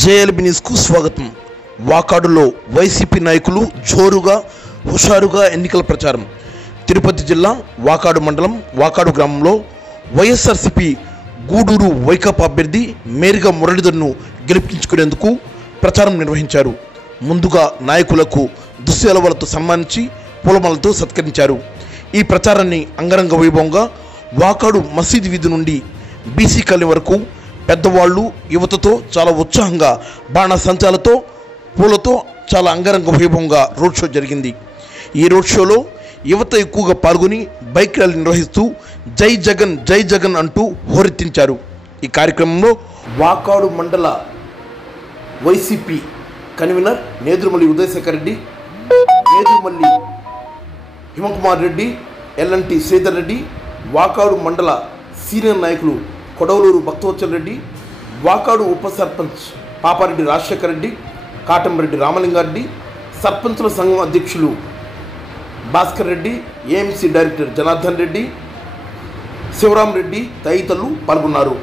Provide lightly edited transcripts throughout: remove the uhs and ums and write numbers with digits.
JLB న్యూస్కు స్వాగతం. వాకాడులో YCP నాయకులు జోరుగా హుషారుగా ఎన్నికల ప్రచారం. తిరుపతి జిల్లా వాకాడు మండలం వాకాడు గ్రామంలో వైఎస్ఆర్సీపీ గూడూరు వైకాపా అభ్యర్థి మేరిగా మురళీధర్ను గెలిపించుకునేందుకు ప్రచారం నిర్వహించారు. ముందుగా నాయకులకు దుశ్శాలువలతో సన్మానించి పూలమాలతో సత్కరించారు. ఈ ప్రచారాన్ని అంగరంగ వైభవంగా వాకాడు మసీదు వీధి నుండి బీసీ కాలనీ వరకు పెద్దవాళ్ళు యువతతో చాలా ఉత్సాహంగా బాణసంచాలతో పూలతో చాలా అంగరంగ వైభవంగా రోడ్ షో జరిగింది. ఈ రోడ్ షోలో యువత ఎక్కువగా పాల్గొని బైక్ ర్యాలీ నిర్వహిస్తూ జై జగన్ జై జగన్ అంటూ హోరెత్తించారు. ఈ కార్యక్రమంలో వాకాడు మండల వైసీపీ కన్వీనర్ నేదురుమల్లి ఉదయశేఖర్ రెడ్డి, నేదురుమల్లి హిమకుమార్ రెడ్డి, ఎల్ఎన్టీ శ్రీధర్ రెడ్డి, వాకాడు మండల సీనియర్ నాయకులు కొడవలూరు భక్తవత్సల రెడ్డి, వాకాడు ఉప సర్పంచ్ పాపారెడ్డి రాజశేఖర్ రెడ్డి, కాటంరెడ్డి రామలింగారెడ్డి, సర్పంచుల సంఘం అధ్యక్షులు భాస్కర్ రెడ్డి, ఏఎంసీ డైరెక్టర్ జనార్దన్ రెడ్డి, శివరాం రెడ్డి తదితరులు పాల్గొన్నారు.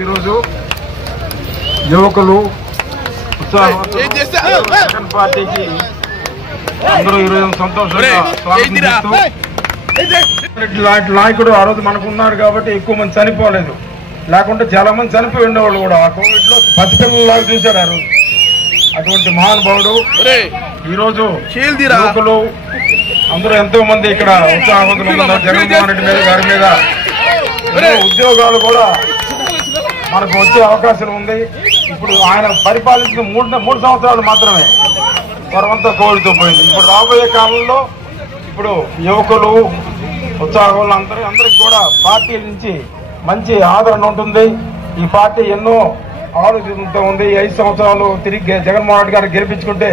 ఈరోజు యువకులు సెకండ్ పార్టీకి అందరూ ఈరోజు సంతోషంగా స్వాగతం చేస్తూ ఇలాంటి నాయకుడు ఆ రోజు మనకు ఉన్నారు కాబట్టి ఎక్కువ మంది చనిపోలేదు, లేకుంటే చాలా మంది చనిపోయి ఉండేవాళ్ళు కూడా. ఆ కోవిడ్ లో పసిపిల్లలాగా చూశాడు ఆ రోజు. అటువంటి మహానుభావుడు ఈరోజు యువకులు అందరూ ఎంతో మంది ఇక్కడ ఉత్సాహవంతులు ఉన్నారు. జగన్మోహన్ రెడ్డి మీద గారి మీద ఉద్యోగాలు కూడా మనకు వచ్చే అవకాశం ఉంది. ఇప్పుడు ఆయన పరిపాలించిన మూడు సంవత్సరాలు మాత్రమే త్వరవంతా కోవిడ్తో పోయింది. ఇప్పుడు రాబోయే కాలంలో ఇప్పుడు యువకులు ఉత్సాహంలో అందరికి కూడా పార్టీ నుంచి మంచి ఆదరణ ఉంటుంది. ఈ పార్టీ ఎన్నో ఆలోచనతో ఉంది. 5 సంవత్సరాలు తిరిగి జగన్మోహన్ రెడ్డి గారిని గెలిపించుకుంటే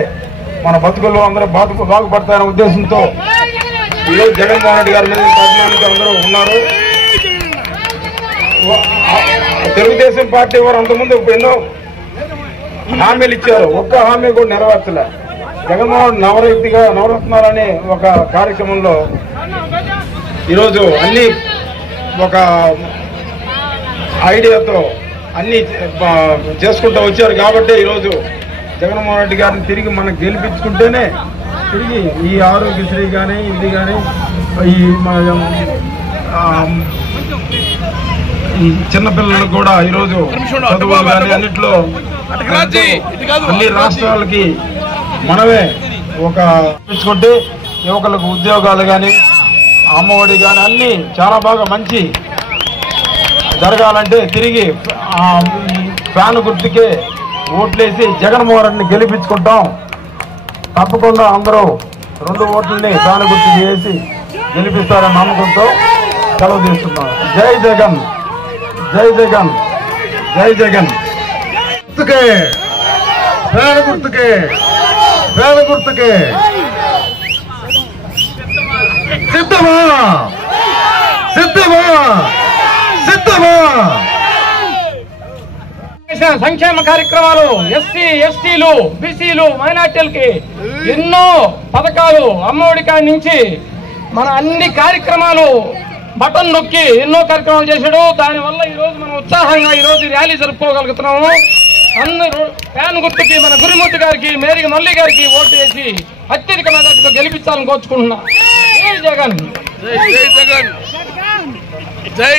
మన బతుకుల్లో అందరూ బాగుపడతారనే ఉద్దేశంతో ఈరోజు జగన్మోహన్ రెడ్డి గారి మీద అభిమానించి అందరూ ఉన్నారు. తెలుగుదేశం పార్టీ వారు అంతకుముందు ఎన్నో హామీలు ఇచ్చారు, ఒక్క హామీ కూడా నెరవేర్చలే. జగన్మోహన్ నవరత్నాలనే ఒక కార్యక్రమంలో ఈరోజు అన్ని ఒక ఐడియాతో అన్ని చేసుకుంటూ వచ్చారు. కాబట్టి ఈరోజు జగన్మోహన్ రెడ్డి గారిని తిరిగి మనం గెలిపించుకుంటేనే తిరిగి ఈ ఆరోగ్యశ్రీ కానీ ఇది కానీ ఈ చిన్నపిల్లలకు కూడా ఈరోజు చదువులు కానీ అన్నింటిలో అన్ని రాష్ట్రాలకి మనమే ఒక తెచ్చుకుంటే యువకులకు ఉద్యోగాలు కానీ అమ్మఒడి కానీ అన్ని చాలా బాగా మంచి జరగాలంటే తిరిగి ఫ్యాన్ గుర్తుకే ఓట్లేసి జగన్మోహన్ రెడ్డిని గెలిపించుకుంటాం. తప్పకుండా అందరూ 2 ఓట్లని ఫ్యాన్ గుర్తుకు వేసి గెలిపిస్తారని నమ్మకంతో సెలవు తీసుకున్నాం. జై జగన్, జై జగన్, జై జగన్. గుర్తుకే ఫ్యాన్ గుర్తుకే ఫ్యాన్ గుర్తుకే సిద్ధమా సిద్ధమా సిద్ధమా. సంక్షేమ కార్యక్రమాలు ఎస్సీ ఎస్టీలు బీసీలు మైనార్టీలకి ఎన్నో పథకాలు అమ్మఒడి కాడి నుంచి మన అన్ని కార్యక్రమాలు బటన్ నొక్కి ఎన్నో కార్యక్రమాలు చేశాడు. దానివల్ల ఈరోజు మనం ఉత్సాహంగా ఈరోజు ర్యాలీ జరుపుకోగలుగుతున్నాము. అందరూ ఫ్యాన్ గుర్తుకి మన గురుమూర్తి గారికి మేరీ మల్లి గారికి ఓటు వేసి అత్యధిక మెజార్టీతో గెలిపించాలని కోరుకుంటున్నా. జై జగన్, జై జగన్, జై